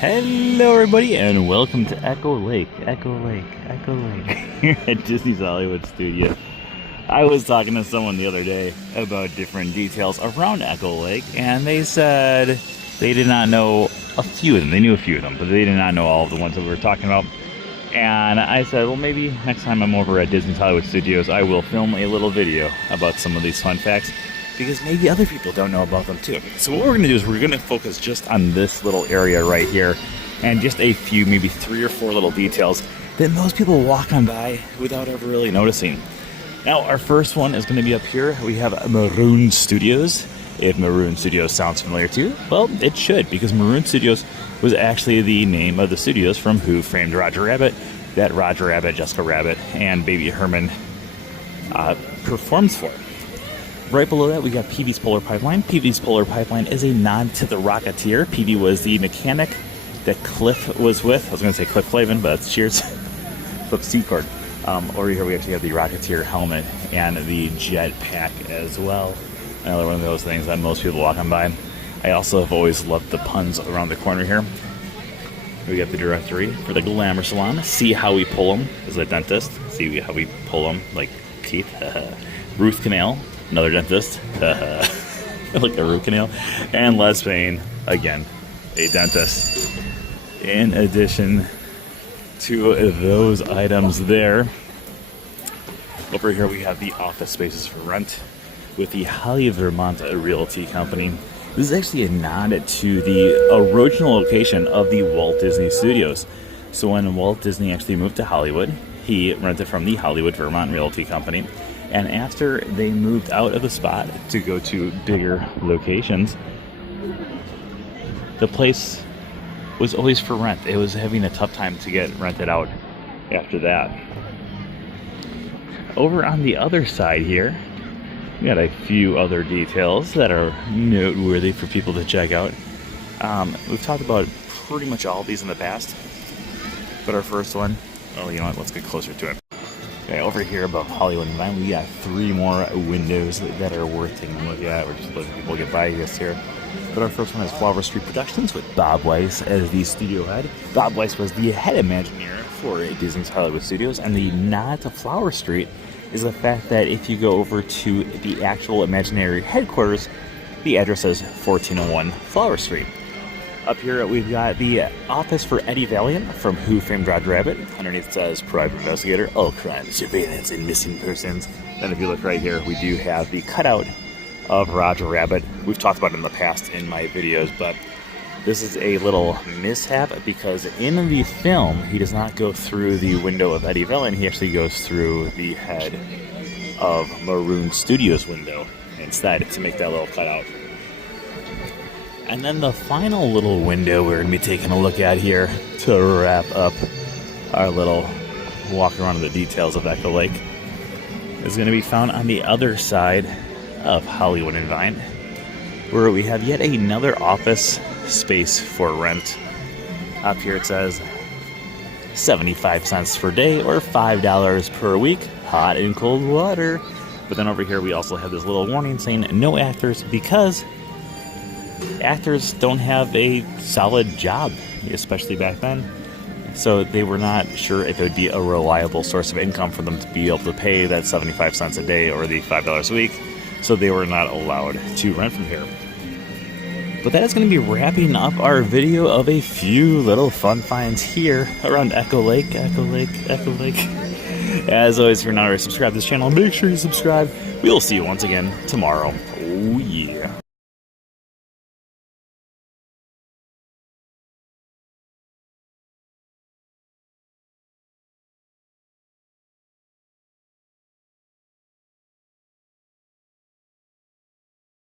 Hello everybody and welcome to Echo Lake here at Disney's Hollywood Studios. I was talking to someone the other day about different details around Echo Lake, and they said they did not know a few of them. They knew a few of them, but they did not know all of the ones that we were talking about. And I said, well, maybe next time I'm over at Disney's Hollywood Studios, I will film a little video about some of these fun facts, because maybe other people don't know about them too. So what we're going to do is we're going to focus just on this little area right here, and just a few, maybe 3 or 4 little details that most people walk on by without ever really noticing. Now, our first one is going to be up here. We have Maroon Studios. If Maroon Studios sounds familiar to you, well, it should, because Maroon Studios was actually the name of the studios from Who Framed Roger Rabbit, that Roger Rabbit, Jessica Rabbit, and Baby Herman performs for. Right below that, we got Peavy's Polar Pipeline. Peavy's Polar Pipeline is a nod to the Rocketeer. Peavy was the mechanic that Cliff was with. I was going to say Cliff Clavin, but it's Cheers. Cliff Secord. Over here, we actually have the Rocketeer helmet and the jet pack as well. Another one of those things that most people walk on by. I also have always loved the puns around the corner here. We got the directory for the Glamour Salon. See how we pull them as a dentist. See how we pull them like teeth. Ruth Canal. Another dentist, like a root canal, and Les Payne, again, a dentist. In addition to those items there, over here we have the office spaces for rent with the Hollywood Vermont Realty Company. This is actually a nod to the original location of the Walt Disney Studios. So when Walt Disney actually moved to Hollywood, he rented from the Hollywood Vermont Realty Company. And after they moved out of the spot to go to bigger locations, the place was always for rent. It was having a tough time to get rented out after that. Over on the other side here, we got a few other details that are noteworthy for people to check out. We've talked about pretty much all of these in the past, but our first one, oh, you know what, let's get closer to it. Okay, over here above Hollywood and Vine, we got 3 more windows that are worth taking a look at. We're just letting people get by us here. But our first one is Flower Street Productions with Bob Weiss as the studio head. Bob Weiss was the head Imagineer for Disney's Hollywood Studios, and the nod to Flower Street is the fact that if you go over to the actual Imagineering headquarters, the address says 1401 Flower Street. Up here, we've got the office for Eddie Valiant from Who Framed Roger Rabbit. Underneath it says Private Investigator, All Crime, Surveillance, and Missing Persons. Then if you look right here, we do have the cutout of Roger Rabbit. We've talked about it in the past in my videos, but this is a little mishap because in the film, he does not go through the window of Eddie Valiant. He actually goes through the head of Maroon Studios window instead to make that little cutout. And then the final little window we're going to be taking a look at here to wrap up our little walk around the details of Echo Lake is going to be found on the other side of Hollywood and Vine, where we have yet another office space for rent. Up here it says 75 cents per day or $5 per week, hot and cold water. But then over here we also have this little warning saying no actors, because actors don't have a solid job, especially back then. So they were not sure if it would be a reliable source of income for them to be able to pay that 75 cents a day or the $5 a week. So they were not allowed to rent from here. But that is going to be wrapping up our video of a few little fun finds here around Echo Lake. As always, if you're not already subscribed to this channel, make sure you subscribe. We'll see you once again tomorrow. Oh yeah.